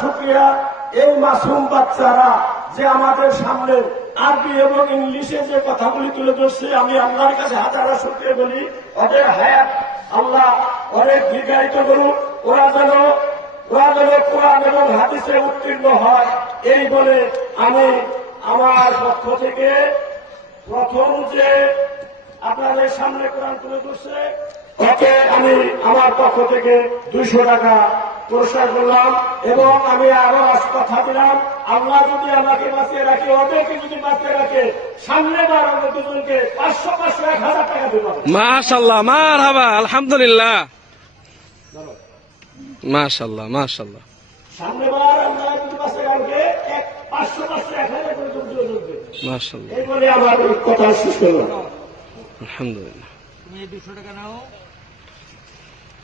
শুকরিয়া। এই মাসুম বাচ্চারা যে আমাদের সামনে আরবি এবং ইংলিশে যে কথাগুলি তুলে ধরছে, আমি আল্লাহর কাছে হাজার শুকরিয়া বলি। ওদের হায়াত আল্লাহ অনেক দীর্ঘায়িত করুন। ওরা যেন কোরআন এবং হাদিসে উত্তীর্ণ হয়, এই বলে আমি আমার পক্ষ থেকে প্রথম যে আপনাদের সামনে কোরআন তুলে ধরছে ওকে আমি আমার পক্ষ থেকে 200 টাকা পুরস্কার করলাম। এবং আমি আরো কথা দিলাম, আল্লাহ যদি আমাকে বাঁচিয়ে রাখে, ওদেরকে যদি বাঁচিয়ে রাখে, সামনে বার আমাদের দুজনকে 500 1000 টাকা দেবো। মাশাআল্লাহ, মারহাবা, আলহামদুলিল্লাহ, মাশাআল্লাহ, মাশাআল্লাহ। সামনে বার আমরা যদি বাঁচিয়ে রাখে 500 1000 করে দেবো। মাশাআল্লাহ, এই বলে আমার কথা শেষ করলাম। আলহামদুলিল্লাহ। তুমি 200 টাকা নাও,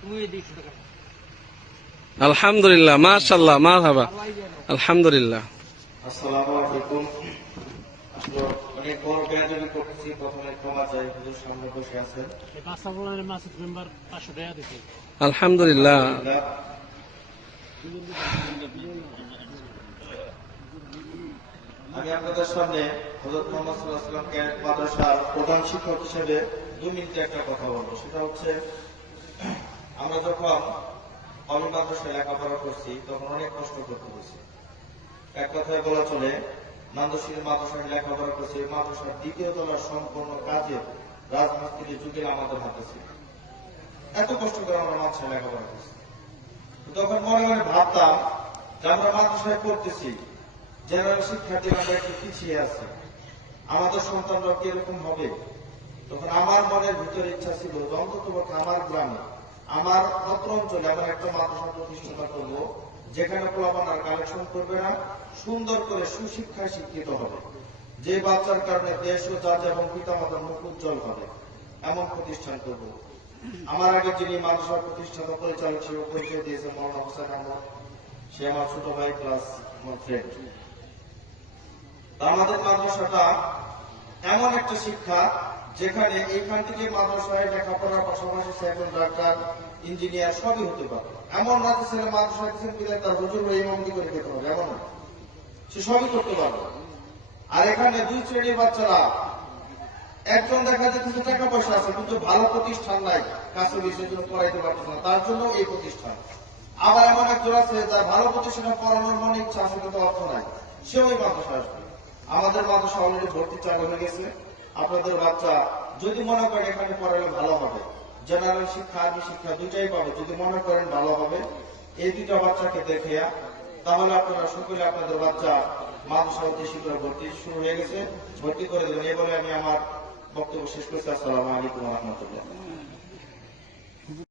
তুমি 200 টাকা। আলহামদুলিল্লাহ, মাশাআল্লাহ, মারহাবা, আলহামদুলিল্লাহ। আসসালামু আলাইকুম। অনেক বড় বেয়াদবি করতেছি, প্রথমে ক্ষমা চাই, হুজুর সামনে বসে আছেন। এই 5 বছরের মাসুদ মেম্বার 500 টাকা দিতে। আলহামদুলিল্লাহ। আমি আপনাদের সামনে হযরত মুহাম্মদ সাল্লাল্লাহু আলাইহি ওয়াসাল্লামকে মাদ্রাসার প্রধান শিক্ষক হিসেবে 2 মিনিটে একটা কথা বলবো। সেটা হচ্ছে, আমরা যখন অলি মাদ্রাসায় লেখাপড়া করছি তখন অনেক কষ্ট করতে হয়েছে। এক কথায় বলা চলে, নান্দশীল মাদ্রাসায় লেখাপড়া করছি, মাদ্রাসার 2য় তলার সম্পূর্ণ কাজে রাজমিস্ত্রি যুগে আমাদের হাতে ছিল। এত কষ্ট করে আমরা মাদ্রাসায় লেখাপড়া করছি। তখন মনে মনে ভাবতাম যে আমরা মাদ্রাসায় পড়তেছি, জেনারেল শিক্ষার্থী আমরা একটু পিছিয়ে আছি, আমাদের সন্তানরা কিরকম হবে। তখন আমার মনের ভিতরে ইচ্ছা ছিল যে অন্তত আমার গ্রামে, আমার অত্র অঞ্চলে এমন একটা মাদ্রাসা প্রতিষ্ঠা করবো যেখানে পোলাপান আর কালেকশন করবে না, সুন্দর করে সুশিক্ষায় শিক্ষিত হবে, যে বাচ্চার কারণে দেশ ও জাতি এবং পিতামাতার মুখ উজ্জ্বল হবে, এমন প্রতিষ্ঠান করব। আমার আগে যিনি মাদ্রাসার প্রতিষ্ঠাতা পরিচালক ছিল, পরিচয় দিয়েছে মৌলানা হোসেন আহমদ। সে আমার ছোট ভাই, প্লাস আমার ফ্রেন্ড। আমাদের মাদ্রাসাটা এমন একটা শিক্ষা যেখানে এইখান থেকে মাদ্রাসায় লেখাপড়ার পাশাপাশি সে একজন ডাক্তার, ইঞ্জিনিয়ার সবই হতে পারে। এমন রাতে ছেলে মাদ্রাসায় তার হুজুর ইমামতি করে খেতে হবে, এমন সে সবই করতে পারবে। আর এখানে 2 শ্রেণীর বাচ্চারা, একজন দেখা যাচ্ছে টাকা পয়সা আছে কিন্তু ভালো প্রতিষ্ঠান নাই, কাছে বিষয়ের জন্য পড়াইতে পারছে না, তার জন্য এই প্রতিষ্ঠান। আবার এমন একজন আছে যার ভালো প্রতিষ্ঠানে পড়ানোর মনে ইচ্ছা আছে কিন্তু অর্থ নাই, সেও এই মাদ্রাসা আসবে। আমাদের মাদ্রাসা অলরেডি ভর্তি চালু হয়ে গেছে। আপনাদের বাচ্চা যদি মনে করেন এখানে পড়ালে ভালো হবে, জেনারেল শিক্ষা আরবি শিক্ষা দুইটাই পাবে, যদি মনে করেন ভালো হবে, এই 2টা বাচ্চাকে দেখে তাহলে আপনারা সকলে আপনাদের বাচ্চা মাদ্রাসা অতি শীঘ্র ভর্তি শুরু হয়ে গেছে, ভর্তি করে দেবেন। এই বলে আমি আমার বক্তব্য শেষ করছি। আসসালামু আলাইকুম ওয়া রাহমাতুল্লাহ।